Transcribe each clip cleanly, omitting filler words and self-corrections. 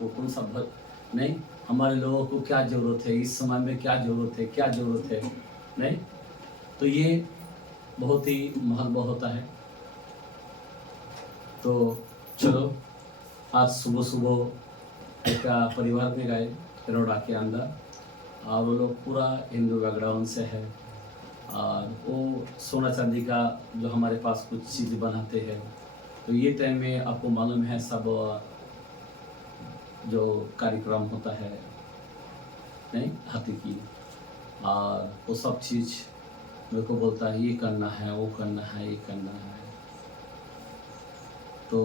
वो कौन सा नहीं, हमारे लोगों को क्या ज़रूरत है, इस समय में क्या ज़रूरत है, क्या ज़रूरत है, नहीं। तो ये बहुत ही महत्व होता है। तो चलो, आज सुबह एक परिवार में गए बड़ौदा के अंदर, और वो लोग पूरा हिंदू बैकग्राउंड से है, और वो सोना चांदी का जो हमारे पास कुछ चीज़ बनाते हैं। तो ये टाइम में आपको मालूम है सब जो कार्यक्रम होता है, नहीं, हाथी की, और वो सब चीज़ मेरे को बोलता है ये करना है, वो करना है, ये करना है। तो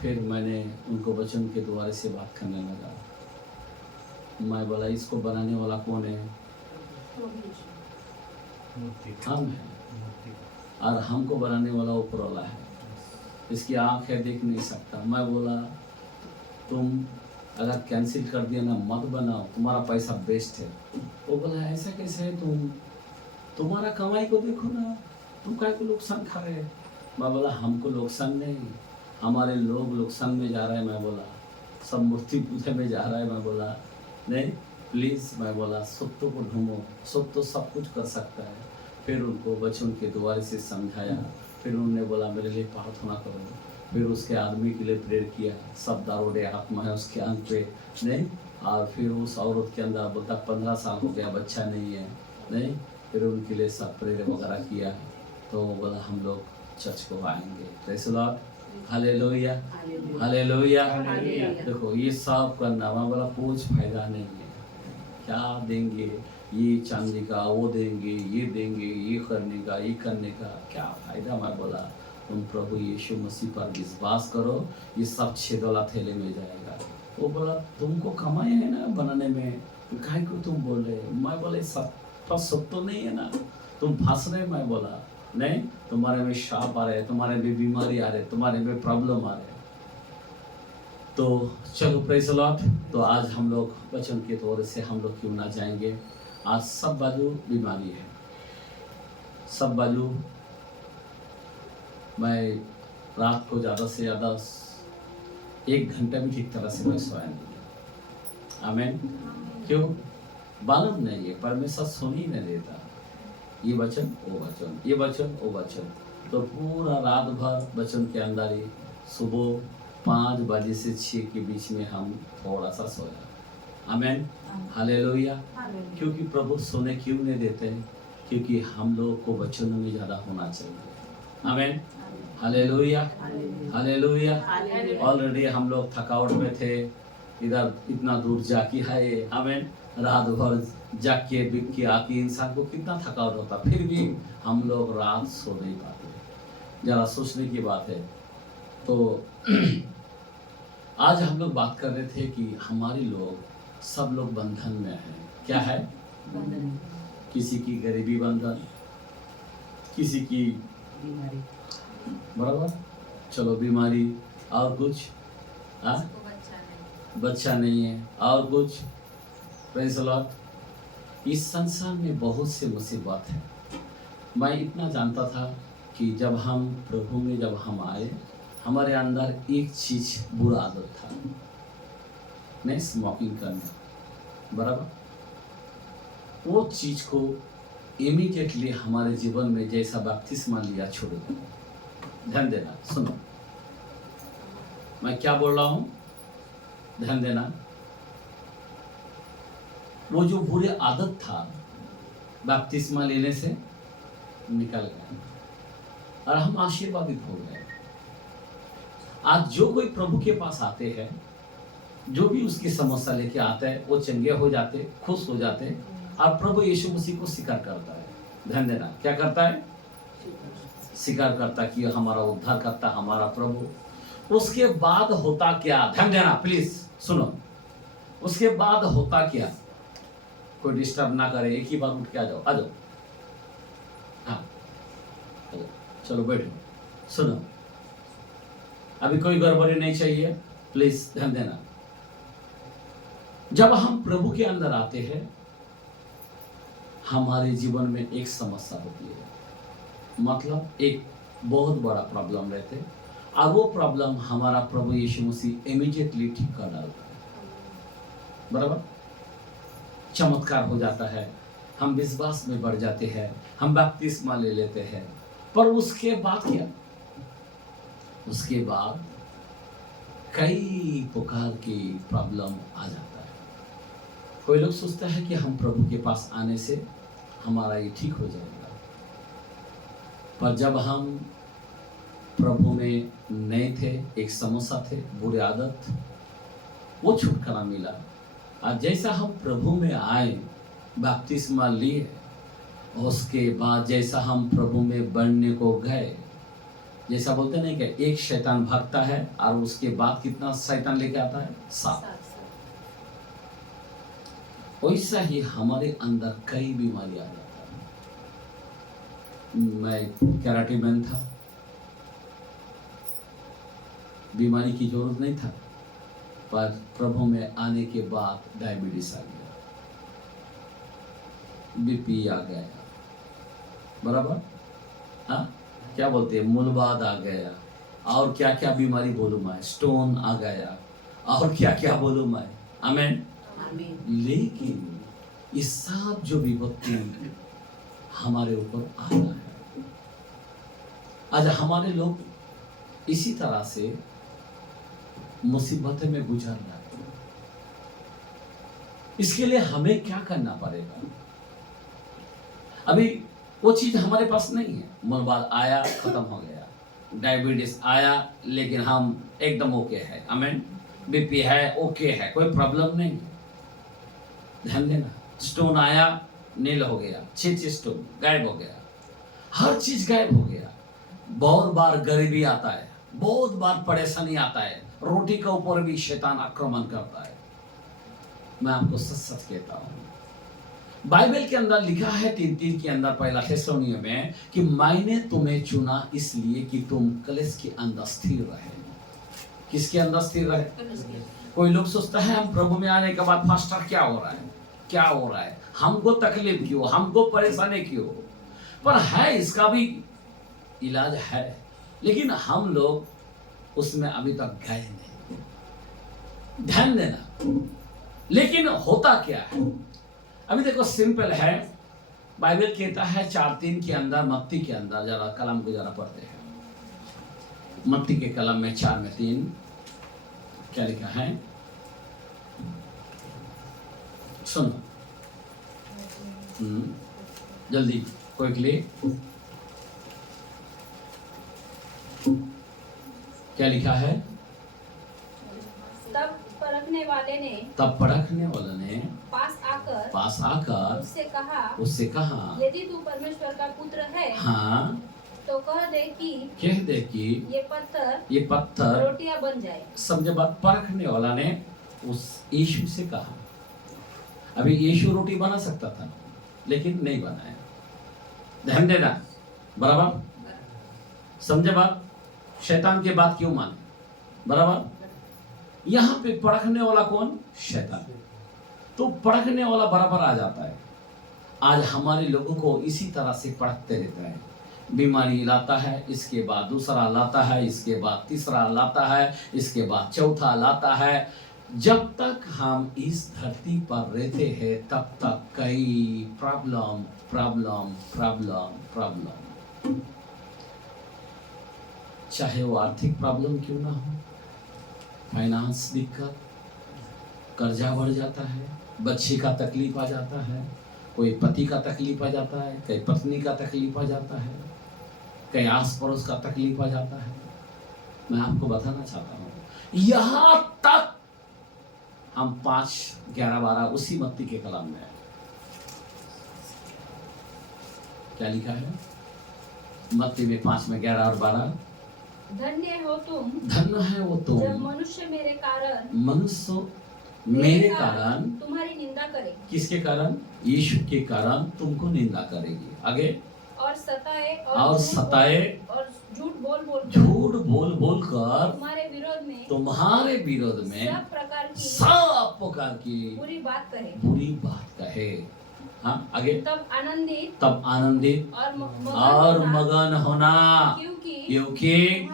फिर मैंने उनको वचन के द्वारे से बात करने लगा। मैं बोला इसको बनाने वाला कौन है? हम हैं, और हमको बनाने वाला ऊपर वाला है। इसकी आँख है, देख नहीं सकता। मैं बोला तुम अगर कैंसिल कर दिया ना, मत बनाओ, तुम्हारा पैसा वेस्ट है। वो बोला ऐसा कैसे है, तुम्हारा कमाई को देखो ना, तुम काय को नुकसान खा रहे हैं। मैं बोला हमको नुकसान नहीं, हमारे लोग नुकसान में जा रहे हैं। मैं बोला सब मूर्ति पूजा में जा रहा है। मैं बोला नहीं, प्लीज़, मैं बोला सत्य को ढूंढो, सत्य सब कुछ कर सकता है। फिर उनको वचन के द्वारे से समझाया। फिर उन्होंने बोला मेरे लिए प्रार्थना करो। फिर उसके आदमी के लिए प्रेयर किया। सब दारोडे आत्मा है उसके आंख पे, नहीं। और फिर उस औरत के अंदर बोलता 15 साल हो गया, बच्चा नहीं है, नहीं। फिर उनके लिए सब प्रेयर वगैरह किया। तो वो बोला हम लोग चर्च को आएंगे। Praise the Lord, hallelujah, hallelujah. देखो ये सब करना, मैं बोला कुछ फायदा नहीं है। क्या देंगे, ये चांदी का, वो देंगे, ये देंगे, ये करने का, ये करने का क्या फायदा। मैं बोला तुम प्रभु यीशु मसीह पर विश्वास करो, ये सब छेदोला थैले में जाएगा। वो बोला तुमको कमाई है ना बनाने में, काहे को तुम बोल रहे? मैं बोले सब तो नहीं है ना, तुम फंस रहे। मैं बोला नहीं, तुम्हारे में शाप आ रहे, तुम्हारे में बीमारी आ रहे, तुम्हारे में प्रॉब्लम आ रहे। तो चलो प्रेज़ द लॉर्ड। तो आज हम लोग वचन के तौर से हम लोग क्यों ना जाएंगे। आज सब बाजू बीमारी है, सब बाजू। मैं रात को ज़्यादा से ज़्यादा 1 घंटा भी ठीक तरह से मैं सोया नहीं। आमीन। क्यों? मालूम नहीं है, परमेश्वर सुन ही नहीं देता। ये वचन वो वचन, ये वचन वो वचन। तो पूरा रात भर वचन के अंदर ही सुबह 5 बजे से 6 के बीच में हम थोड़ा सा सोया। आमीन, हालेलुया। क्योंकि प्रभु सोने क्यों नहीं देते हैं? क्योंकि हम लोग को वचनों में ज़्यादा होना चाहिए। आमीन, हालेलुया, हालेलुया। ऑलरेडी हम लोग थकावट में थे, इधर इतना दूर जाके है। आमीन, रात भर जाग के बिक के आके इंसान को कितना थकावट होता, फिर भी हम लोग रात सो नहीं पाते। ज़रा सोचने की बात है। तो आज हम लोग बात कर रहे थे कि हमारे लोग सब लोग बंधन में हैं। क्या है? बंधन। किसी की गरीबी बंधन, किसी की बीमारी, बराबर। चलो बीमारी, और कुछ बच्चा नहीं है, और कुछ। Praise the Lord. इस संसार में बहुत से मुसीबत है। मैं इतना जानता था कि जब हम प्रभु में जब हम आए, हमारे अंदर एक चीज़ बुरा आदत था, नहीं, स्मोकिंग करना, बराबर। वो चीज़ को इमीडिएटली हमारे जीवन में जैसा बपतिस्मा लिया छोड़ दो। ध्यान देना, सुनो मैं क्या बोल रहा हूँ, ध्यान देना। वो जो बुरी आदत था बपतिस्मा लेने से निकल गया, और हम आशीर्वादित हो गए। आज जो कोई प्रभु के पास आते हैं, जो भी उसकी समस्या लेके आता है, वो चंगे हो जाते, खुश हो जाते, और प्रभु यीशु मसीह को स्वीकार करता है। ध्यान देना, क्या करता है? स्वीकार करता कि हमारा उद्धार करता हमारा प्रभु। उसके बाद होता क्या? ध्यान देना, प्लीज सुनो। उसके बाद होता क्या? कोई डिस्टर्ब ना करे, एक ही बार उठ के आ जाओ, आ जाओ, हाँ, चलो बैठो, सुनो। अभी कोई गड़बड़ी नहीं चाहिए, प्लीज ध्यान देना। जब हम प्रभु के अंदर आते हैं, हमारे जीवन में एक समस्या होती है, मतलब एक बहुत बड़ा प्रॉब्लम रहते, और वो प्रॉब्लम हमारा प्रभु यीशु मसीह इमीडिएटली ठीक कर डालता है। बराबर, चमत्कार हो जाता है, हम विश्वास में बढ़ जाते हैं, हम बपतिस्मा ले लेते हैं। पर उसके बाद क्या? उसके बाद कई प्रकार की प्रॉब्लम आ जाता है। कोई लोग सोचता है कि हम प्रभु के पास आने से हमारा ये ठीक हो जाएगा, पर जब हम प्रभु में नए थे, एक समस्या थे, बुरी आदत, वो छुटकारा मिला। और जैसा हम प्रभु में आए, बपतिस्मा लिए, उसके बाद जैसा हम प्रभु में बढ़ने को गए, जैसा बोलते नहीं कि एक शैतान भागता है और उसके बाद कितना शैतान लेके आता है? 7। वैसा ही हमारे अंदर कई बीमारी आ जाता है। मैं कैराटे मैन था, बीमारी की जरूरत नहीं था, पर प्रभु में आने के बाद डायबिटीज आ गया, बीपी आ गया, बराबर, हाँ क्या बोलते हैं, मूलवाद आ गया, और क्या क्या बीमारी बोलूं मैं, स्टोन आ गया, और क्या क्या बोलूं मैं, आमीन। लेकिन ये सब जो विपत्ति हमारे ऊपर आ रहा है, आज हमारे लोग इसी तरह से मुसीबत में गुजर रहा है। इसके लिए हमें क्या करना पड़ेगा? अभी वो चीज हमारे पास नहीं है। मूलवाद आया, खत्म हो गया, डायबिटीज आया, लेकिन हम एकदम ओके है, आमीन। बीपी है, ओके है, कोई प्रॉब्लम नहीं। ध्यान देना, स्टोन आया, नील हो गया, 6 स्टोन गायब हो गया, हर चीज गायब हो गया। बहुत बार गरीबी आता है, बहुत बार परेशानी आता है, रोटी के ऊपर भी शैतान आक्रमण करता है। मैं आपको सच सच कहता हूँ, बाइबल के अंदर लिखा है 3:3 के अंदर, पहला थिस्सलुनीय में, कि मैंने तुम्हें चुना इसलिए कि तुम कलेश के अंदर स्थिर रहे। किसके अंदर स्थिर रहे? कोई लोग सोचता है हम प्रभु में आने के बाद फास्टर क्या हो रहा है, क्या हो रहा है, हमको तकलीफ क्यों, हमको परेशानी क्यों? पर है, इसका भी इलाज है, लेकिन हम लोग उसमें अभी तक गए नहीं। ध्यान देना, लेकिन होता क्या है? अभी देखो, सिंपल है, बाइबल कहता है 4:3 के अंदर, मत्ती के अंदर, जरा कलम को जरा पढ़ते हैं, मत्ती के कलम में 4:3 क्या लिखा है? सुनो, जल्दी क्विकली, क्या लिखा है? तब परखने वाले ने पास आकर उससे कहा, यदि तू परमेश्वर का पुत्र है, हाँ, तो कह दे कि ये पत्थर रोटियां बन जाए। समझे बात? परखने वाला ने उस यीशु से कहा। अभी यीशु रोटी बना सकता था, लेकिन नहीं बनाया। ध्यान देना, बराबर, समझे बात? शैतान के बात क्यों माने? बराबर, यहाँ पे परखने वाला कौन? शैतान। तो परखने वाला बराबर आ जाता है। आज हमारे लोगों को इसी तरह से परखते रहता है। बीमारी लाता है, इसके बाद दूसरा लाता है, इसके बाद तीसरा लाता है, इसके बाद चौथा लाता है। जब तक हम इस धरती पर रहते हैं, तब तक कई प्रॉब्लम प्रॉब्लम प्रॉब्लम प्रॉब्लम, चाहे वो आर्थिक प्रॉब्लम क्यों ना हो, फाइनेंस दिक्कत, कर्जा बढ़ जाता है, बच्चे का तकलीफ आ जाता है, कोई पति का तकलीफ आ जाता है, कई पत्नी का तकलीफ आ जाता है, कई आस पड़ोस का तकलीफ आ जाता है। मैं आपको बताना चाहता हूँ, यहाँ तक हम 5, 11, 12 उसी मत्ती के कलाम में क्या लिखा है? मत्ती में 5 में 11 और 12, धन्य है वो तुम जब मनुष्य मेरे कारण तुम्हारी निंदा करे। किसके कारण? यीशु के कारण तुमको निंदा करेगी। आगे, और सताए और झूठ बोल कर तुम्हारे विरोध में सब प्रकार की बुरी बात कहे। हाँ, आगे, तब आनंदित और मगन होना, क्योंकि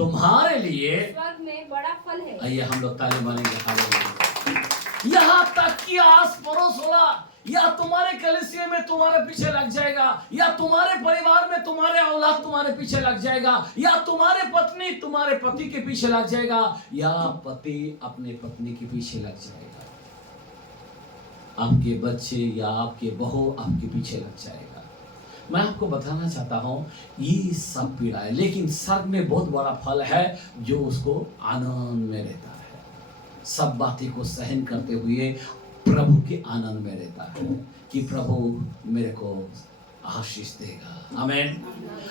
तुम्हारे लिए स्वर्ग में बड़ा फल है। आइए हम लोग ताली मारेंगे, हालेलुया। यहाँ तक कि आस पड़ोस वाला या तुम्हारे कलीसिया में तुम्हारे पीछे लग जाएगा, या तुम्हारे परिवार में तुम्हारे औलाद तुम्हारे पीछे लग जाएगा, या तुम्हारे पत्नी तुम्हारे पति के पीछे लग जाएगा, या पति अपने पत्नी के पीछे लग जाएगा, आपके बच्चे या आपके बहू आपके पीछे लग जाएगा। मैं आपको बताना चाहता हूं ये सब पीड़ा है, लेकिन स्वर्ग में बहुत बड़ा फल है जो उसको आनंद में रहता है, सब बातें को सहन करते हुए प्रभु के आनंद में रहता है कि प्रभु मेरे को आशीष देगा। आमीन।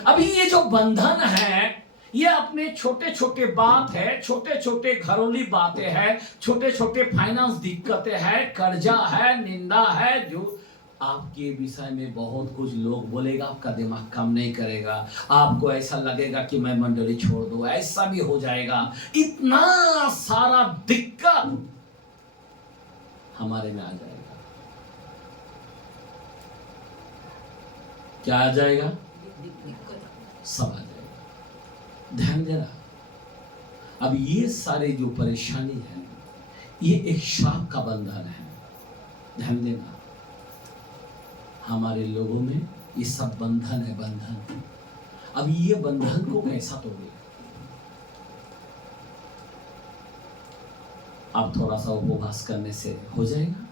अभी ये जो बंधन है ये अपने छोटे छोटे बात है, छोटे छोटे घरेलू बातें हैं, छोटे छोटे फाइनेंस दिक्कतें हैं, कर्जा है, निंदा है, जो आपके विषय में बहुत कुछ लोग बोलेगा, आपका दिमाग काम नहीं करेगा, आपको ऐसा लगेगा कि मैं मंडली छोड़ दूं, ऐसा भी हो जाएगा। इतना सारा दिक्कत हमारे में आ जाएगा। क्या आ जाएगा? सब आ जाएगा। ध्यान देना, अब ये सारे जो परेशानी है ये एक श्राप का बंधन है। ध्यान देना, हमारे लोगों में ये सब बंधन है, बंधन। अब ये बंधन को कैसा तोड़े? अब थोड़ा सा उपवास करने से हो जाएगा?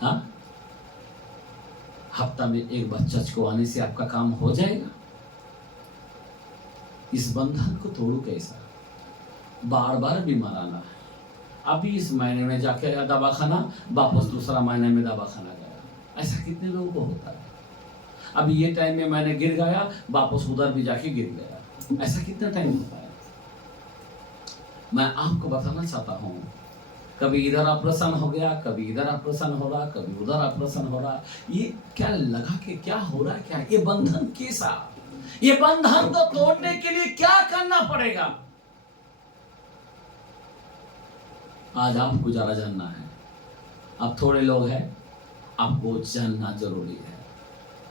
हाँ, हफ्ता में एक बार चर्च को आने से आपका काम हो जाएगा? इस बंधन को तोड़ो कैसा? बार बार बीमार आना है, अभी इस महीने में जाके दवाखाना, वापस दूसरा महीने में दवाखाना गया, ऐसा कितने लोगों को होता है? अभी ये टाइम में मैंने गिर गया, वापस उधर भी जाके गिर गया, ऐसा कितना टाइम होता है? मैं आपको बताना चाहता हूँ, कभी इधर ऑपरेशन हो गया, कभी इधर ऑपरेशन हो रहा, कभी उधर ऑपरेशन हो रहा, ये क्या लगा के क्या हो रहा है? क्या ये बंधन कैसा? ये बंधन को तोड़ने के लिए क्या करना पड़ेगा? आज आपको जरा जानना है। अब थोड़े लोग हैं, आपको जानना जरूरी है।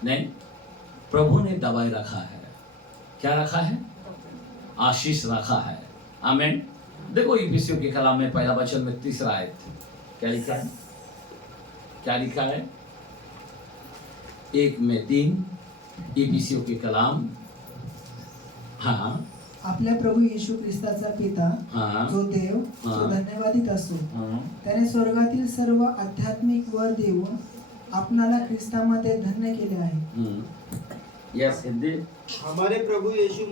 नहीं, प्रभु ने दवाई रखा है। क्या रखा है? आशीष रखा है। आमीन। देखो इफिसियों के कलाम में पहला वचन में तीसरा आयत क्या लिखा है? क्या लिखा है? 1:3 इफिसियों के कलाम। हाँ, आपल्या प्रभू येशू ख्रिस्ताचा पिता जो देव तो धन्यवादित असो, त्याने स्वर्गातील सर्व आध्यात्मिक वर देऊन आपणाला ख्रिस्तामध्ये धन्य केले आहे। यस हिंदी। हमारे प्रभु यीशु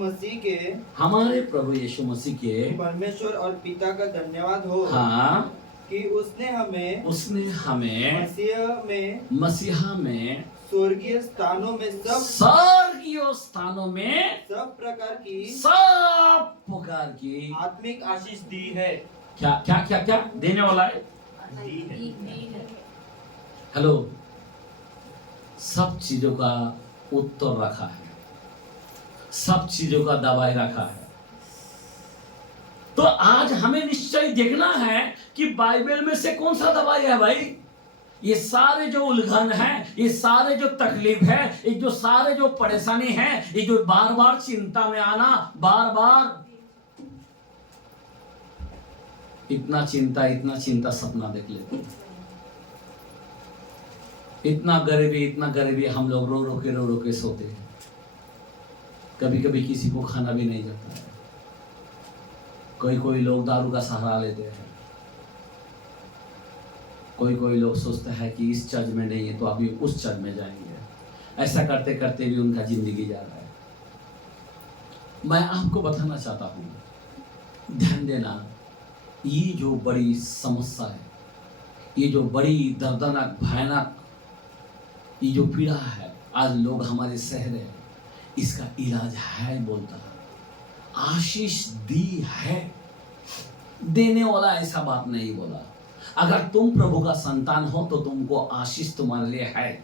मसीह के परमेश्वर और पिता का धन्यवाद हो। हाँ, कि उसने हमें मसीहा में स्वर्गीय स्थानों में सब प्रकार की आत्मिक आशीष दी है। क्या क्या क्या क्या देने वाला है? दी है। हेलो, सब चीजों का उत्तर रखा है, सब चीजों का दवाई रखा है। तो आज हमें निश्चय देखना है कि बाइबल में से कौन सा दवाई है भाई। ये सारे जो उलझन है, ये सारे जो तकलीफ है, ये जो सारे जो परेशानी है, ये जो बार बार चिंता में आना, बार बार इतना चिंता सपना देख लेते हैं। इतना गरीबी हम लोग रो रो के सोते हैं। कभी कभी किसी को खाना भी नहीं जाता है। कोई लोग दारू का सहारा लेते हैं। कोई लोग सोचता है कि इस चर्च में नहीं है तो अभी उस चर्च में जाएंगे। ऐसा करते करते भी उनका जिंदगी जा रहा है। मैं आपको बताना चाहता हूँ, ध्यान देना, ये जो बड़ी समस्या है, ये जो बड़ी दर्दनाक भयानक ये जो पीड़ा है आज लोग हमारे शहर है, इसका इलाज है बोलता है। आशीष दी है, देने वाला ऐसा बात नहीं बोला। अगर तुम प्रभु का संतान हो तो तुमको आशीष तुम्हारे लिए है,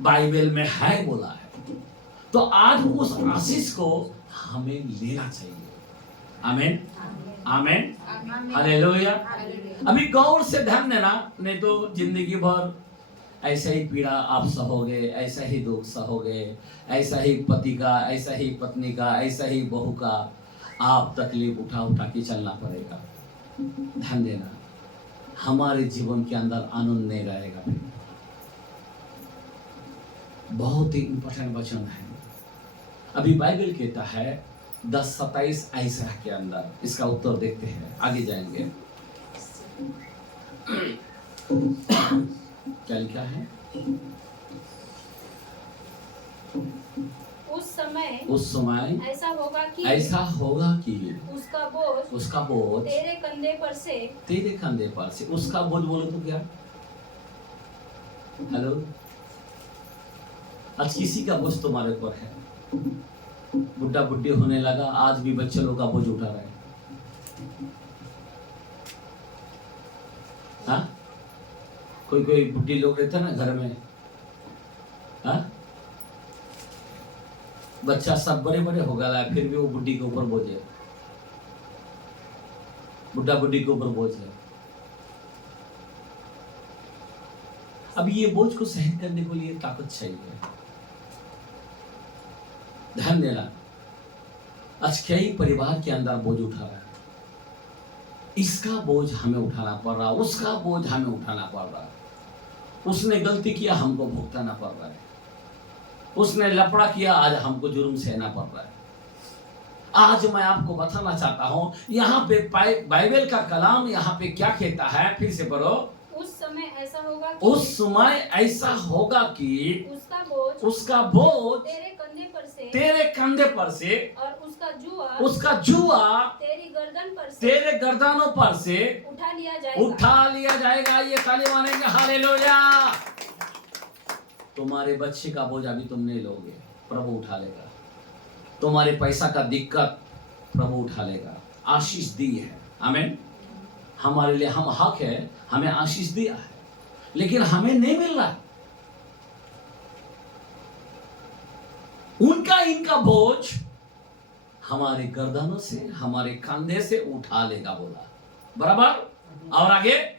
बाइबल में है बोला है। तो आज उस आशीष को हमें लेना चाहिए। आमीन, आमीन, हालेलुया। अभी गौर से ध्यान देना, नहीं तो जिंदगी भर ऐसा ही पीड़ा आप सहोगे, ऐसा ही दुख सहोगे, ऐसा ही पति का, ऐसा ही पत्नी का, ऐसा ही बहू का आप तकलीफ उठा उठा के चलना पड़ेगा। ध्यान देना, हमारे जीवन के अंदर आनंद नहीं रहेगा। फिर बहुत ही इंपॉर्टेंट वचन है। अभी बाइबल कहता है 10:27 ऐसा के अंदर, इसका उत्तर देखते हैं, आगे जाएंगे। क्या लिखा है? उस समय ऐसा होगा कि उसका बोझ तेरे कंधे पर से उसका बोझ। बोलो तो क्या? हेलो, आज किसी का बोझ तुम्हारे ऊपर है। बुढ़ा बुढ़ी होने लगा, आज भी बच्चे लोग का बोझ उठा रहे हैं। हाँ, कोई बुढ़ी लोग रहते ना घर में, हाँ, बच्चा सब बड़े बड़े हो गया है, फिर भी वो बुढ़ी के ऊपर बोझ है, बुढ़ा बुढ़ी के ऊपर बोझ है। अब ये बोझ को सहन करने के लिए ताकत चाहिए। ध्यान देना, आज कई परिवार के अंदर बोझ उठा रहा है, इसका बोझ हमें उठाना पड़ रहा, उसका बोझ हमें उठाना पड़ रहा। उसने गलती किया, हमको भुगताना पड़ रहा है। उसने लफड़ा किया, आज हमको जुर्म सहना पड़ रहा है। आज मैं आपको बताना चाहता हूं, यहाँ पे बाइबल का कलाम यहाँ पे क्या कहता है, फिर से पढ़ो। उस समय ऐसा होगा कि उसका बोझ तेरे कंधे पर से और उसका जुआ तेरे गर्दनों पर से उठा लिया जाएगा। ये ताली मानेंगे, हालेलुया। तुम्हारे बच्चे का बोझ अभी तुम नहीं लोगे, प्रभु उठा लेगा। तुम्हारे पैसा का दिक्कत प्रभु उठा लेगा। आशीष दी है, आमीन। हमारे लिए हम हक है, हमें आशीष दिया है, लेकिन हमें नहीं मिल रहा। उनका इनका बोझ हमारे गर्दनों से, हमारे कंधे से उठा लेगा, बोला बराबर। और आगे,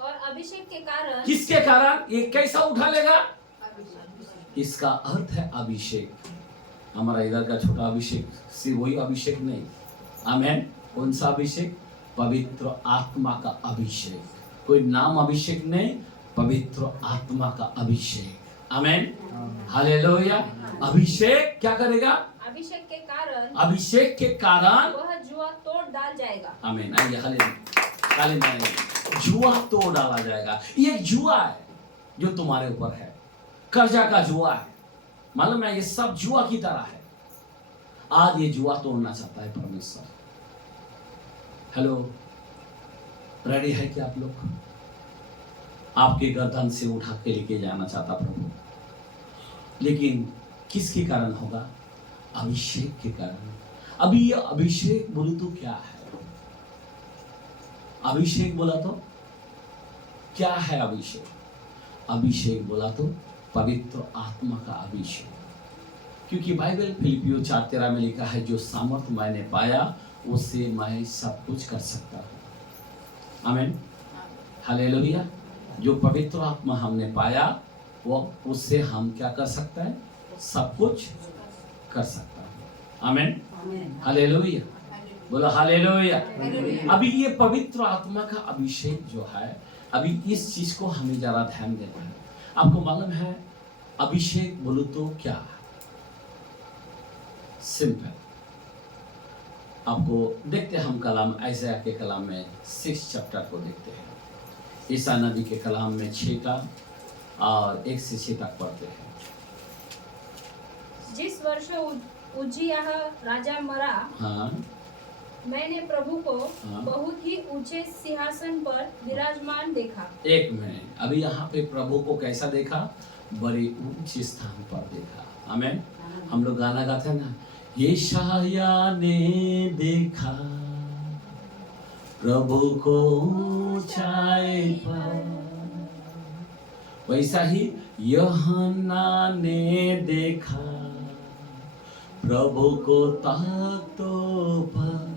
और अभिषेक के कारण, किसके कारण? ये कैसा उठा लेगा? इसका अर्थ है अभिषेक। हमारा इधर का छोटा अभिषेक सिर्फ वही अभिषेक नहीं, आमीन। कौन सा अभिषेक? पवित्र आत्मा का अभिषेक। कोई नाम अभिषेक नहीं, पवित्र आत्मा का अभिषेक, आमीन, हालेलुया। अभिषेक क्या करेगा? अभिषेक के कारण वह जुआ तोड़ डाल जाएगा, आमीन। आइए, हालेलुया। जुआ तोड़ डाला जाएगा। ये जुआ है जो तुम्हारे ऊपर है, कर्जा का जुआ है, मालूम है? ये सब जुआ की तरह है। आज ये जुआ तोड़ना चाहता है परमेश्वर। हेलो, रेडी है क्या आप लोग? आपके गर्दन से उठा के लेके जाना चाहता प्रभु, लेकिन किसके कारण होगा? अभिषेक के कारण। अभी ये अभिषेक बोलो तो क्या है? अभिषेक बोला तो क्या है? अभिषेक बोला तो पवित्र आत्मा का अभिषेक। क्योंकि बाइबल फिलिपियों 4:13 में लिखा है, जो सामर्थ मैंने पाया उससे मैं सब कुछ कर सकता हूं, आमीन, हालेलुया। जो पवित्र आत्मा हमने पाया, वो उससे हम क्या कर सकते हैं? सब कुछ कर सकता है, आमीन, हालेलुया। बोलो हालेलुया। अभी ये पवित्र आत्मा का अभिषेक जो है, अभी इस चीज को हमें जरा ध्यान देना है। आपको मालूम है अभिषेक बोलो तो क्या है? सिंपल। आपको देखते हैं हम कलाम ऐसाया के कलाम में 6 चैप्टर को देखते हैं। ईसा नबी के कलाम में 6 का और 1 से 6 तक पढ़ते हैं। जिस वर्ष उज्जियाह राजा मरा, हाँ, मैंने प्रभु को बहुत ही ऊंचे सिंहासन पर विराजमान देखा। एक मिनट, अभी यहाँ पे प्रभु को कैसा देखा? बड़े ऊंचे स्थान पर देखा, आमीन। हम लोग गाना गाते हैं ना, यशाया ने देखा प्रभु को ऊंचाई पर, वैसा ही यूहन्ना ने देखा प्रभु को ताकतों पर।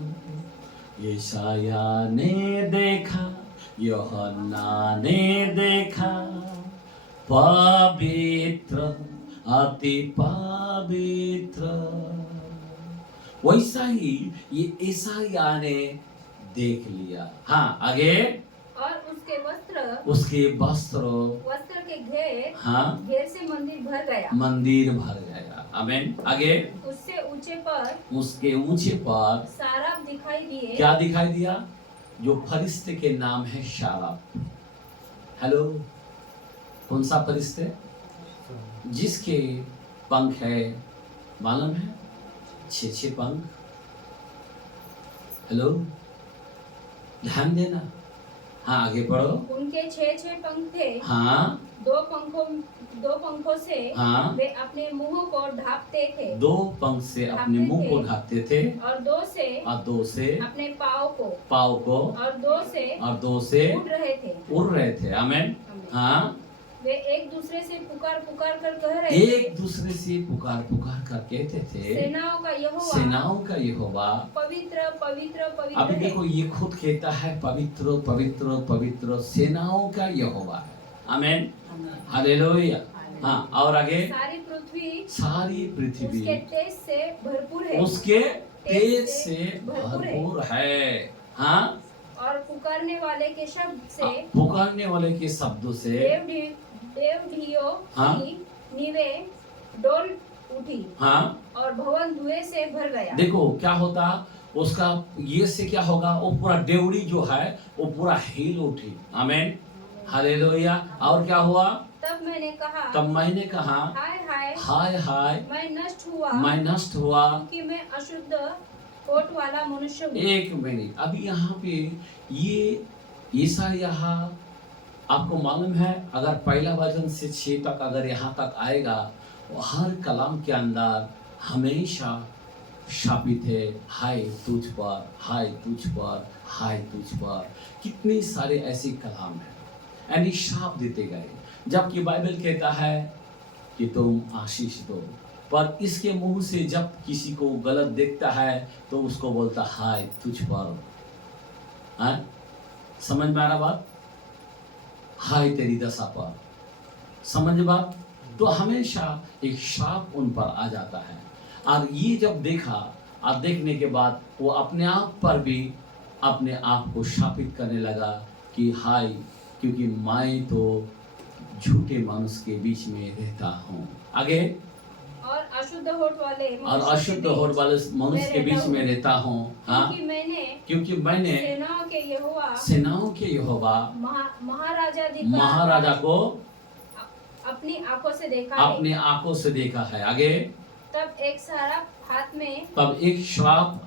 यशाया ने देखा, यूहन्ना ने देखा पवित्र, अति पवित्र। वैसा ही ये ईसाया ने देख लिया। हाँ, आगे। और उसके वस्त्र के घेर, हाँ, घेर से मंदिर भर गया। मंदिर भर गया। आमीन। आगे। उसके ऊंचे पर साराप दिखाई दिए। क्या दिखाई दिया? जो फरिश्ते के नाम है शाराप। हेलो, कौन सा फरिश्ते? जिसके पंख है, मालूम है? 6 पंख। हेलो, ध्यान देना। हाँ, आगे पढ़ो। उनके 6 पंख थे। हाँ, 2 पंखों से हाँ, वे अपने मुंह को ढांपते थे। 2 पंख से अपने मुंह को ढकते थे। और 2 से अपने पाँव को और 2 से उड़ रहे थे। आमीन। हाँ, वे एक दूसरे से पुकार कर कह रहे थे। एक दूसरे से पुकार कर कहते थे, सेनाओं का यहोवा पवित्र पवित्र पवित्र अभी है। देखो, ये खुद कहता है पवित्र पवित्र पवित्र सेनाओं का यहोवा है। आमीन। हालेलुया। हाँ, और आगे। सारी पृथ्वी उसके तेज से भरपूर है। हाँ, और पुकारने वाले के शब्दों से देवढ़ियों की नींवें डोल उठी। हाँ, और भवन धुएं से भर गया। देखो क्या होता उसका, ये से क्या होगा? वो पूरा डेवड़ी जो है वो पूरा हिल उठी। आमीन। हालेलुया। और क्या हुआ? तब मैंने कहा हाय हाय मैं नष्ट हुआ कि मैं अशुद्ध होठ वाला मनुष्य हूँ। एक मिनट, अभी यहाँ पे ये ईसाया, आपको मालूम है, अगर पहला वचन से 6 तक अगर यहाँ तक आएगा, हर कलाम के अंदर हमेशा शापित है, हाय तुझ पर, हाय तुझ पर, हाय तुझ पर। कितने सारे ऐसे कलाम हैं, यानी शाप देते गए। जबकि बाइबल कहता है कि तुम आशीष दो, पर इसके मुंह से जब किसी को गलत देखता है तो उसको बोलता हाय तुझ पर। हाँ, समझ में आ रहा बात? हाय तेरी दशा पर, समझ बात? तो हमेशा एक शाप उन पर आ जाता है। और ये जब देखा, और देखने के बाद वो अपने आप पर भी अपने आप को शापित करने लगा कि हाय, क्योंकि मैं तो झूठे मनुष्य के बीच में रहता हूँ। आगे। और अशुद्ध होठ वाले मनुष्य के बीच में रहता हूँ। हाँ, क्योंकि मैंने सेनाओं के यहोवा महाराजा को अपनी आंखों से देखा है। आगे। तब एक श्राप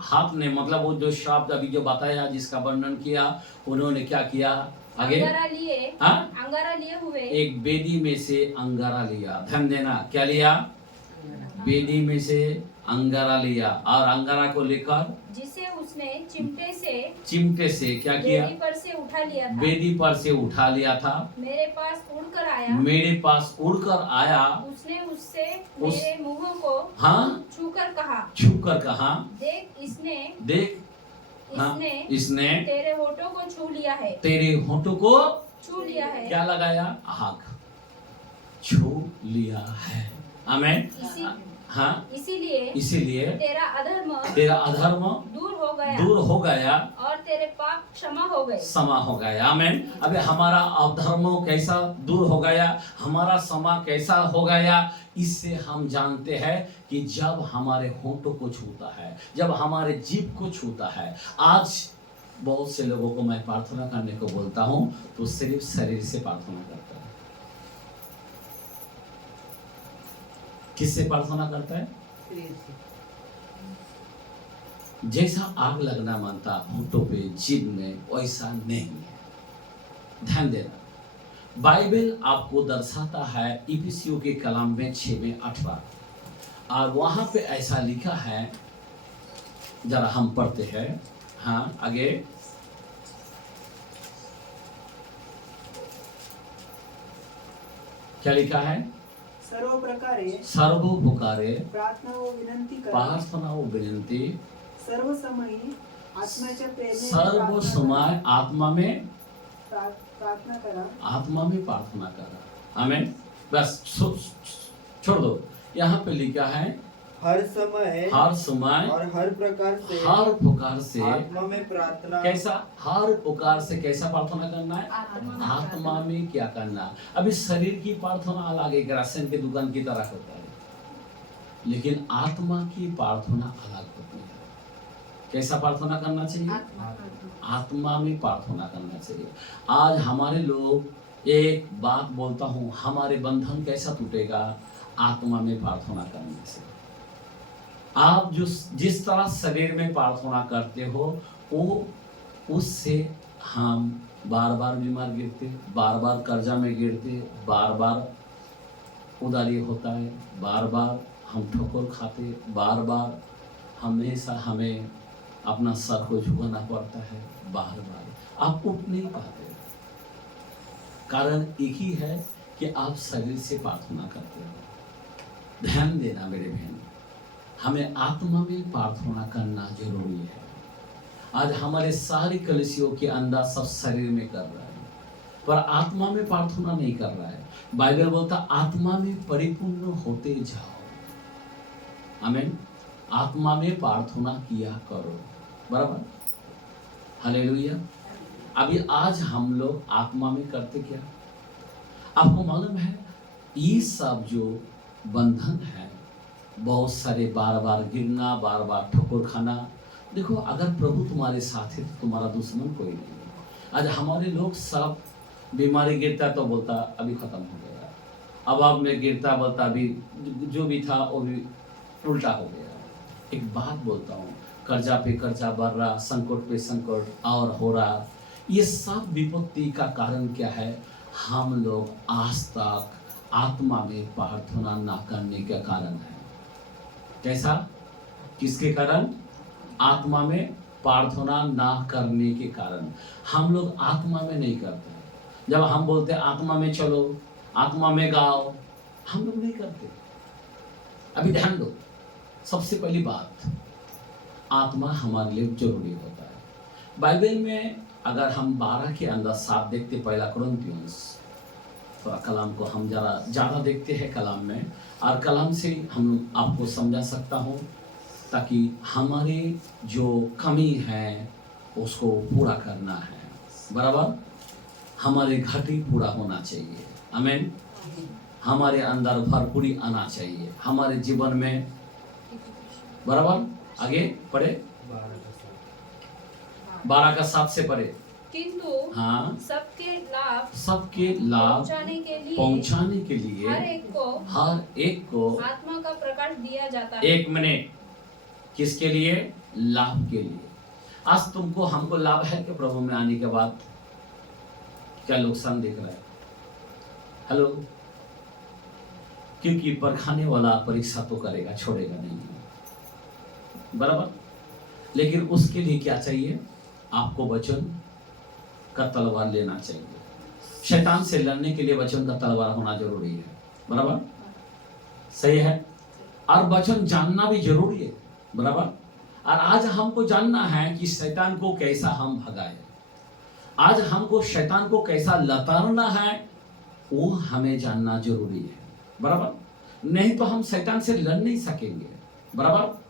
हाथ ने, मतलब वो जो श्राप अभी जो बताया, जिसका वर्णन किया, उन्होंने क्या किया? आगे। अंगारा लिए हुए एक बेदी में से अंगारा लिया। ध्यान देना, क्या लिया? बेदी में से अंगारा लिया, और अंगारा को लेकर जिसे उसने चिमटे से क्या किया? बेदी पर से उठा लिया था। मेरे पास उड़कर आया। उसने उससे मेरे मुंह को हाँ, छूकर कहा, देख इसने तेरे होठों को छू लिया है। क्या लगाया? आग छू लिया है। आमीन। हाँ, इसीलिए तेरा अधर्म दूर हो गया और तेरे पाप क्षमा हो गया। आमीन। अबे हमारा अधर्म कैसा दूर हो गया, हमारा क्षमा कैसा हो गया? इससे हम जानते हैं कि जब हमारे होठों को छूता है, जब हमारे जीभ को छूता है। आज बहुत से लोगों को मैं प्रार्थना करने को बोलता हूँ तो सिर्फ शरीर से प्रार्थना करता है। किससे प्रार्थना करता है? जैसा आग लगना मानता होठों पे, जीभ में, वैसा नहीं है। ध्यान देना, बाइबल आपको दर्शाता है इफिसियों के कलाम में 6:8, और वहां पे ऐसा लिखा है, जरा हम पढ़ते हैं। हाँ, आगे। क्या लिखा है? सर्व प्रकारे प्रार्थना व विनंती सर्व समय आत्मा में प्रार्थना करा। प्रार्थना करा। आमीन। बस छोड़ दो। यहाँ पे लिखा है हर समय और हर प्रकार से आत्मा में प्रार्थना। कैसा? हर प्रकार से कैसा प्रार्थना करना है? आत्मा में क्या करना। अभी शरीर की प्रार्थना अलग है, राशन के दुकान की तरह होता है, लेकिन आत्मा की प्रार्थना अलग होती है। कैसा प्रार्थना करना चाहिए? आत्मा में प्रार्थना करना चाहिए। आज हमारे लोग, एक बात बोलता हूँ, हमारे बंधन कैसा टूटेगा? आत्मा में प्रार्थना करने से। आप जिस तरह शरीर में प्रार्थना करते हो, वो उससे हम बार बार बीमार गिरते, बार बार कर्जा में गिरते, बार बार उदारी होता है, बार बार हम ठोकर खाते, बार बार हमेशा हमें अपना सर को झुकाना पड़ता है, बार बार आप उठ नहीं पाते। कारण एक ही है कि आप शरीर से प्रार्थना करते हो। ध्यान देना मेरे बहन, हमें आत्मा में प्रार्थना करना जरूरी है। आज हमारे सारी कलिसियों के अंदर सब शरीर में कर रहा है, पर आत्मा में प्रार्थना नहीं कर रहा है। बाइबल बोलता आत्मा में परिपूर्ण होते जाओ। आमीन। आत्मा में प्रार्थना किया करो, बराबर। हालेलुया। अभी आज हम लोग आत्मा में करते क्या? आपको मालूम है, ये सब जो बंधन है, बहुत सारे बार बार गिरना, बार बार ठोकर खाना। देखो, अगर प्रभु तुम्हारे साथ है तो तुम्हारा दुश्मन कोई नहीं है। आज हमारे लोग सब बीमारी गिरता तो बोलता अभी खत्म हो गया, अब में गिरता बोलता अभी जो भी था वो भी उल्टा हो गया। एक बात बोलता हूँ, कर्जा पे कर्जा बढ़ रहा, संकट पे संकट और हो रहा। ये सब विपत्ति का कारण क्या है? हम लोग आज तक आत्मा में प्रार्थना ना करने के कारण है। कैसा? किसके कारण? आत्मा में प्रार्थना ना करने के कारण हम लोग आत्मा में नहीं करते। जब हम बोलते आत्मा में चलो, आत्मा में गाओ, हम लोग नहीं करते। अभी ध्यान दो, सबसे पहली बात, आत्मा हमारे लिए जरूरी होता है। बाइबल में अगर हम 12 के अंदर 7 देखते, पहला कुरिन्थियोस, तो कलाम को हम ज़्यादा देखते हैं कलाम में, और कलाम से हम आपको समझा सकता हूँ, ताकि हमारे जो कमी है उसको पूरा करना है, बराबर। हमारे घटी पूरा होना चाहिए, आमीन। हमारे अंदर भरपूरी आना चाहिए हमारे जीवन में, बराबर। आगे पढ़े, 12 का 7 से पढ़े। किंतु हाँ, सबके लाभ पहुंचाने के लिए हर एक को आत्मा का प्रकाश दिया जाता है। एक मिनट, किसके लिए? लाभ के लिए। आज तुमको हमको लाभ है कि प्रभु में आने के बाद क्या नुकसान दिख रहा है? हेलो, क्योंकि परखाने वाला परीक्षा तो करेगा, छोड़ेगा नहीं, बराबर। लेकिन उसके लिए क्या चाहिए? आपको वचन का तलवार लेना चाहिए। शैतान से लड़ने के लिए वचन का तलवार होना जरूरी है, बराबर। सही है। और वचन जानना भी जरूरी है, बराबर। और आज हमको जानना है कि शैतान को कैसा हम भगाए। आज हमको शैतान को कैसा लताड़ना है, वो हमें जानना जरूरी है, बराबर। नहीं तो हम शैतान से लड़ नहीं सकेंगे, बराबर।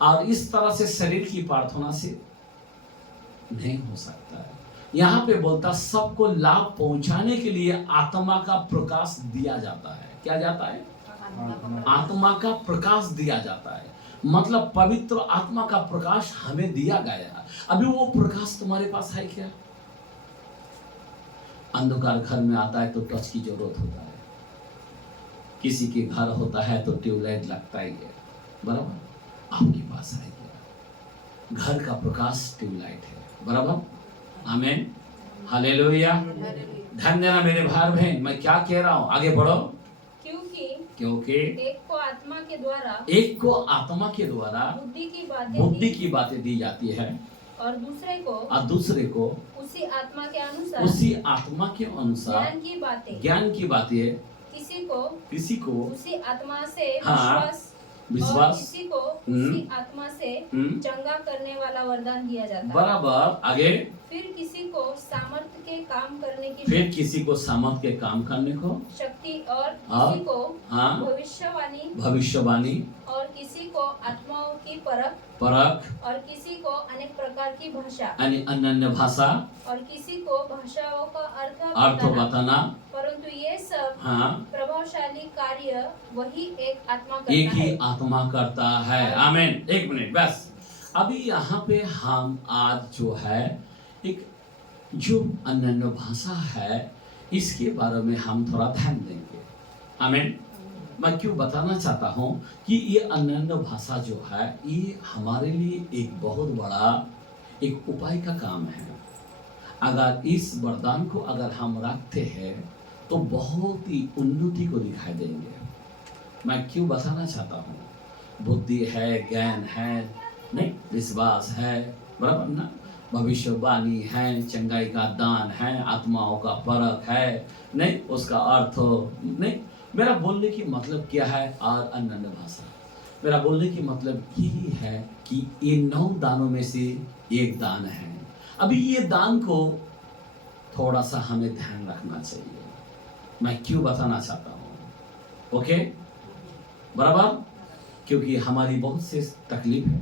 और इस तरह से शरीर की प्रार्थना से नहीं हो सकता है। यहाँ पे बोलता सबको लाभ पहुंचाने के लिए आत्मा का प्रकाश दिया जाता है। क्या जाता है? आत्मा का प्रकाश दिया जाता है, मतलब पवित्र आत्मा का प्रकाश हमें दिया गया। अभी वो प्रकाश तुम्हारे पास है क्या? अंधकार घर में आता है तो टॉर्च की जरूरत होता है, किसी के घर होता है तो ट्यूबलाइट लगता ही है, बराबर। आपके पास है क्या? घर का प्रकाश ट्यूबलाइट है, बराबर। आमीन, हालेलुया। ध्यान देना मेरे भाई बहन, मैं क्या कह रहा हूँ, आगे बढ़ो। क्योंकि एक को आत्मा के द्वारा बुद्धि की बातें दी जाती है, और दूसरे को उसी आत्मा के अनुसार ज्ञान की बातें किसी को उसी आत्मा से विश्वास, किसी को उसी आत्मा से चंगा करने वाला वरदान दिया जाता है, बराबर। आगे, फिर किसी को सामर्थ्य के काम करने की फिर किसी को सामर्थ के काम करने को शक्ति, और किसी को हाँ भविष्यवाणी, और किसी को आत्माओं की परख, और किसी को अनेक प्रकार की भाषा, अन्य भाषा, और किसी को भाषाओं का अर्थ बताना। परंतु ये सब प्रभावशाली कार्य वही एक आत्मा करता एक ही है। आत्मा करता है। आमीन। एक मिनट बस। अभी यहाँ पे हम आज जो है एक जो अन्य भाषा है इसके बारे में हम थोड़ा ध्यान देंगे। आमीन। मैं क्यों बताना चाहता हूँ कि ये अन्य भाषा जो है ये हमारे लिए एक बहुत बड़ा एक उपाय का काम है। अगर इस वरदान को अगर हम रखते हैं तो बहुत ही उन्नति को दिखाई देंगे। मैं क्यों बताना चाहता हूँ, बुद्धि है, ज्ञान है, नहीं विश्वास है, बराबर ना, भविष्यवाणी है, चंगाई का दान है, आत्माओं का परख है, नहीं उसका अर्थ नहीं। मेरा बोलने की मतलब क्या है? और अन्य भाषा, मेरा बोलने की मतलब यही है कि ये 9 दानों में से एक दान है। अभी ये दान को थोड़ा सा हमें ध्यान रखना चाहिए। मैं क्यों बताना चाहता हूँ, ओके बराबर, क्योंकि हमारी बहुत से तकलीफ है,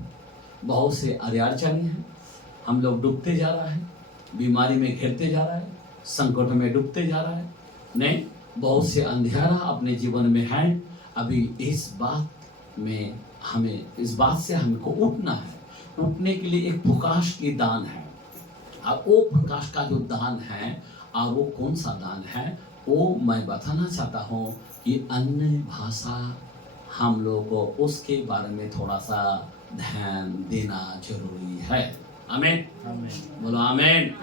बहुत से अरियाचानी है, हम लोग डूबते जा रहा है, बीमारी में घिरते जा रहा है, संकट में डूबते जा रहा है, नहीं बहुत से अंधेरा अपने जीवन में है। अभी इस बात में हमें, इस बात से हमको उठना है। उठने के लिए एक प्रकाश की दान है, और वो प्रकाश का जो दान है, और वो कौन सा दान है वो मैं बताना चाहता हूँ कि अन्य भाषा हम लोग को उसके बारे में थोड़ा सा ध्यान देना जरूरी है। आमीन, बोलो आमीन,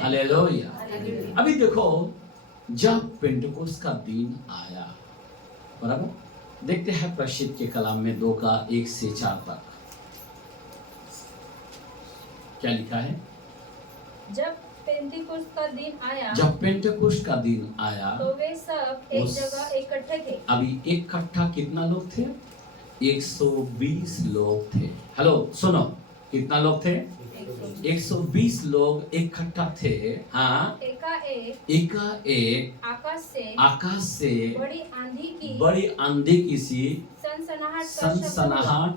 हालेलुया। अभी देखो जब पेंटेकोस्त का दिन आया, बराबर, देखते हैं प्रसिद्ध के कलाम में 2 का 1 से 4 तक क्या लिखा है। जब पेंटेकोस्त का दिन आया तो वे सब एक जगह इकट्ठे थे। अभी इकट्ठा कितना लोग थे? 120 लोग थे। हेलो सुनो, कितना लोग थे? 120 लोग इकट्ठा थे। हाँ, एकाएक आकाश से बड़ी आंधी की सी सनसनाहट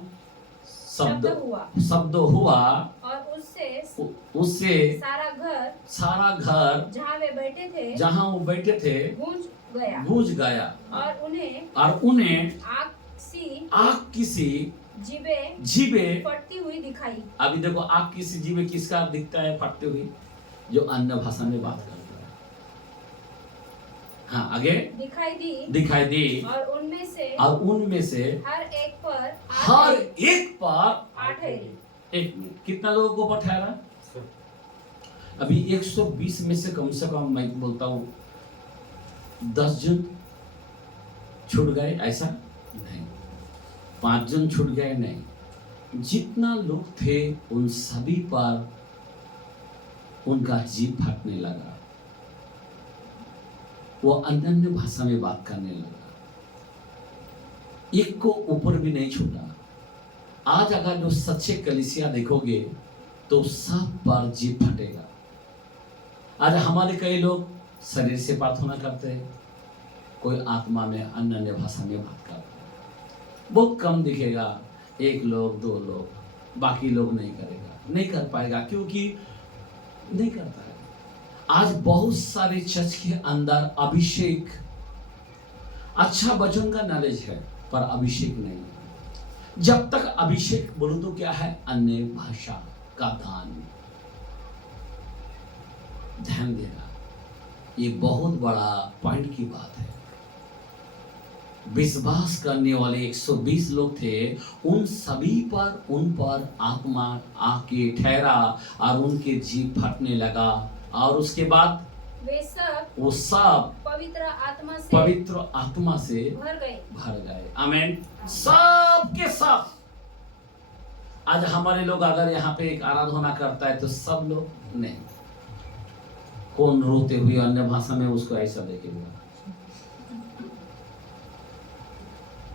शब्द हुआ, और उससे सारा घर जहाँ वो बैठे थे गूंज गया, और उन्हें आग किसी जीवे फटती हुई दिखाई। अभी देखो आग किसी जीवे किसका दिखता है फटती हुई? जो अन्य भाषा में बात करता है। हाँ आगे दिखाई दी, और उनमें से हर एक पर 8 एक मिनट, कितना लोगों को पर ठहरा? अभी 120 में से कम मैं बोलता हूँ 10 जन छूट गए, ऐसा नहीं, 5 जन छूट गए नहीं, जितना लोग थे उन सभी पर उनका जीभ फटने लगा, वो अन्य भाषा में बात करने लगा, एक को ऊपर भी नहीं छूटा। आज अगर जो सच्चे कलीसिया देखोगे तो सब पर जीभ फटेगा। आज हमारे कई लोग शरीर से प्रार्थना करते हैं, कोई आत्मा में अन्य भाषा में बात करते हैं, बहुत कम दिखेगा, 1 लोग 2 लोग, बाकी लोग नहीं करेगा, नहीं कर पाएगा, क्योंकि नहीं करता है। आज बहुत सारे चर्च के अंदर अभिषेक, अच्छा वचन का नॉलेज है पर अभिषेक नहीं है। जब तक अभिषेक बोलो तो क्या है? अन्य भाषा का दान। ध्यान देना, ये बहुत बड़ा पॉइंट की बात है। विश्वास करने वाले 120 लोग थे, उन सभी पर उन पर आत्मा आके ठहरा और उनके जीभ फटने लगा, और उसके बाद वो सब पवित्र आत्मा से भर गए। आमीन। सब के सब। आज हमारे लोग अगर यहाँ पे एक आराधना करता है तो सब लोग नहीं, कौन रोते हुए अन्य भाषा में उसको ऐसा देखेगा?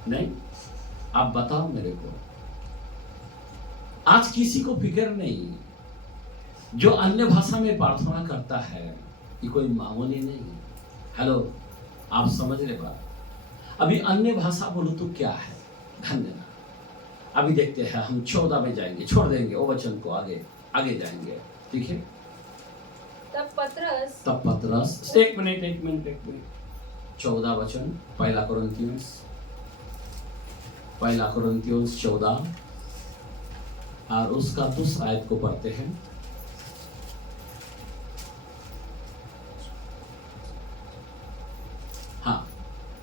नहीं, आप बताओ मेरे को। आज किसी को फिक्र नहीं, जो अन्य भाषा में प्रार्थना करता है ये कोई मामूली नहीं है। हेलो, आप समझ रहे बात? अभी अन्य भाषा बोलो तो क्या है? ध्यान देना। अभी देखते हैं, हम 14 में जाएंगे, छोड़ देंगे वो वचन को, आगे जाएंगे, ठीक है? तब पतरस एक मिनट 14 वचन, पहला कुरिन्थियोस 14 और उसका दूसरा आयत को पढ़ते हैं। हाँ,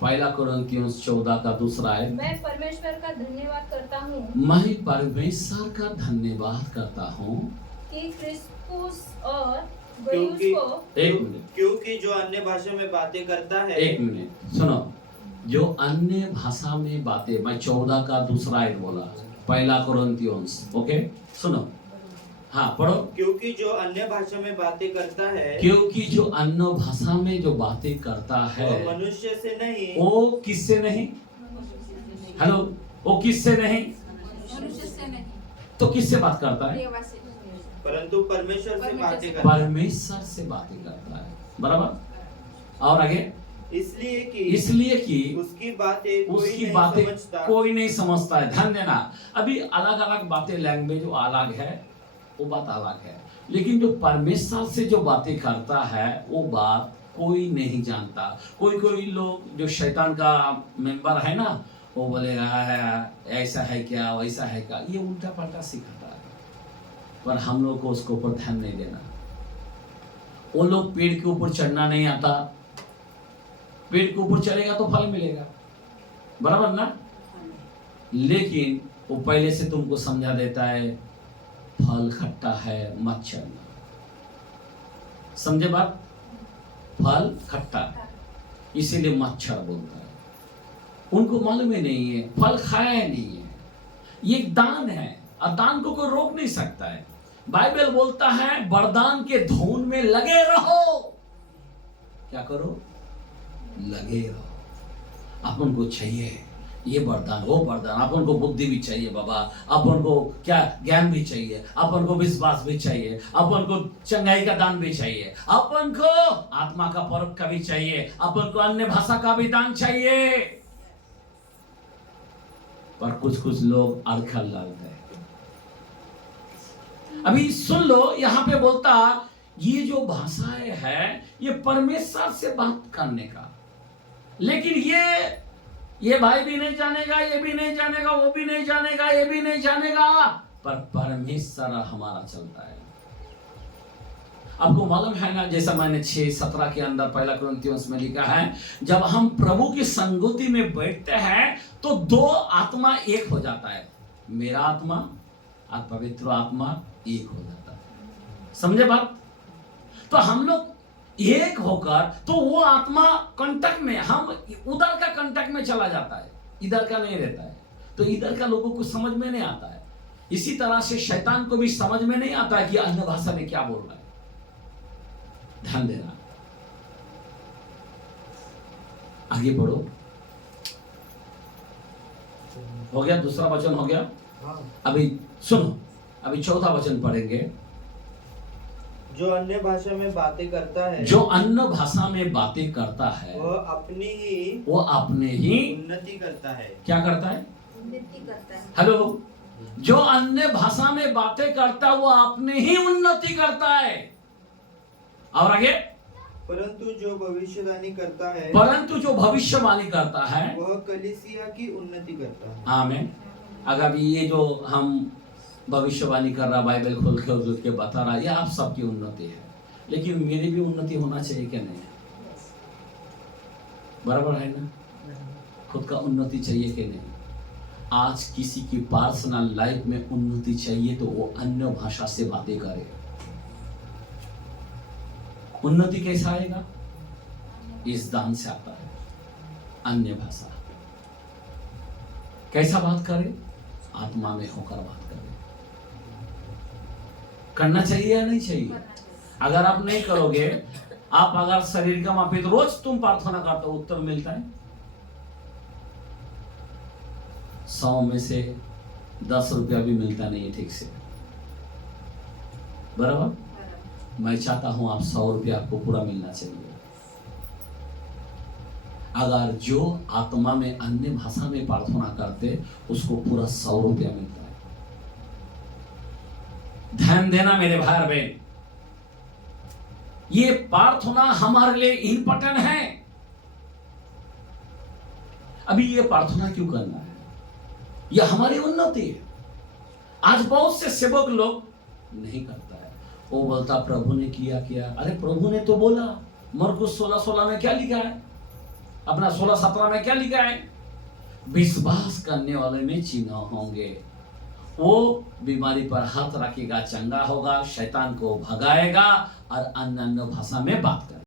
पहला कुरिन्थियोस 14 का दूसरा आयत। मैं परमेश्वर का धन्यवाद करता हूँ कि क्रिस्पुस और गयुस को, क्योंकि जो अन्य भाषा में बातें करता है। एक मिनट सुनो, जो अन्य भाषा में बातें, मैं 14 का दूसरा आयत बोला, पहला कुरिन्थियोस, ओके सुनो, हाँ पढ़ो। क्योंकि जो अन्य भाषा में बातें करता है, क्योंकि जो अन्य भाषा में जो बातें करता है, वो मनुष्य से नहीं, वो किससे नहीं? हेलो, वो किससे नहीं? मनुष्य से नहीं, तो किससे बात करता है? परंतु परमेश्वर से बातें करता है। परमेश्वर से बातें करता है, बराबर। और आगे, इसलिए कि उसकी बातें कोई नहीं समझता है। ध्यान देना, अभी अलग अलग बातें, लैंग्वेज जो अलग है, वो बात अलग है, लेकिन जो परमेश्वर से जो बातें करता है वो बात कोई नहीं जानता। कोई लोग जो शैतान का मेंबर है ना, वो बोलेगा है ऐसा है क्या, वैसा है क्या, ये उल्टा पलटा सिखाता है, पर हम लोग को उसके ऊपर ध्यान नहीं देना। वो लोग पेड़ के ऊपर चढ़ना नहीं आता, पेड़ के ऊपर चढ़ेगा तो फल मिलेगा, बराबर ना? लेकिन वो पहले से तुमको समझा देता है फल खट्टा है, मत चढ़ना। समझे बात? फल खट्टा, इसीलिए मच्छर बोलता है। उनको मालूम ही नहीं है, फल खाया नहीं है, ये एक दान है और दान को कोई रोक नहीं सकता है। बाइबल बोलता है वरदान के धुन में लगे रहो। क्या करो? लगे रहो। अपन को चाहिए ये वरदान, वो वरदान, अपन को बुद्धि भी चाहिए बाबा, अपन को क्या ज्ञान भी चाहिए, अपन को विश्वास भी चाहिए, अपन को चंगाई का दान भी चाहिए, अपन को आत्मा का परख का भी चाहिए, अपन को अन्य भाषा का भी दान चाहिए। पर कुछ लोग अड़खल डालते हैं। अभी सुन लो, यहाँ पे बोलता ये जो भाषाएं है ये परमेश्वर से बात करने का, लेकिन ये भाई भी नहीं जानेगा, ये भी नहीं जानेगा, वो भी नहीं जानेगा, ये भी नहीं जानेगा, पर परमेश्वर हमारा चलता है। आपको मालूम है ना, जैसा मैंने 6:17 के अंदर पहला कुरिन्थियोस में लिखा है, जब हम प्रभु की संगति में बैठते हैं तो दो आत्मा एक हो जाता है, मेरा आत्मा और पवित्र आत्मा एक हो जाता है। समझे बात? तो हम लोग एक होकर, तो वो आत्मा कांटेक्ट में, हम उधर का कांटेक्ट में चला जाता है, इधर का नहीं रहता है। तो इधर का लोगों को समझ में नहीं आता है। इसी तरह से शैतान को भी समझ में नहीं आता है कि अन्य भाषा में क्या बोल रहा है। ध्यान देना, आगे बढ़ो। हो गया, दूसरा वचन हो गया। अभी सुनो, अभी चौथा वचन पढ़ेंगे। जो अन्य भाषा में बातें करता है, जो अन्य भाषा में बातें करता है, वो अपने ही उन्नति करता है। क्या करता है? उन्नति करता है। हेलो, जो अन्य भाषा में बातें करता है वो अपने ही उन्नति करता है। और आगे, परंतु जो भविष्यवाणी करता है वह कलीसिया की उन्नति करता है। आमीन। अगर ये जो हम भविष्यवाणी कर रहा, बाइबल खोल के बता रहा, ये आप सबकी उन्नति है, लेकिन मेरी भी उन्नति होना चाहिए क्या नहीं? बराबर है ना? खुद का उन्नति चाहिए कि नहीं? आज किसी की पर्सनल लाइफ में उन्नति चाहिए तो वो अन्य भाषा से बातें करे। उन्नति कैसा आएगा? इस दान से आता है। अन्य भाषा कैसा बात करे? आत्मा में होकर बात करे। करना चाहिए या नहीं चाहिए? अगर आप नहीं करोगे, आप अगर शरीर का माफिक रोज तुम प्रार्थना करते हो, उत्तर मिलता है 100 में से 10 रुपया भी मिलता नहीं है ठीक से, बराबर? मैं चाहता हूं आप 100 रुपया आपको पूरा मिलना चाहिए। अगर जो आत्मा में अन्य भाषा में प्रार्थना करते उसको पूरा 100 रुपया मिलता है। ध्यान देना मेरे भाई और बहन, ये प्रार्थना हमारे लिए इंपॉर्टेंट है। अभी ये प्रार्थना क्यों करना है? यह हमारी उन्नति है। आज बहुत से सेवक लोग नहीं करता है। वो बोलता प्रभु ने किया। अरे प्रभु ने तो बोला, मरकुस 16:16 में क्या लिखा है, अपना 16:17 में क्या लिखा है, विश्वास करने वाले में चिन्ह होंगे। वो बीमारी पर हाथ रखेगा, चंगा होगा, शैतान को भगाएगा और अन्य भाषा में बात करेगा।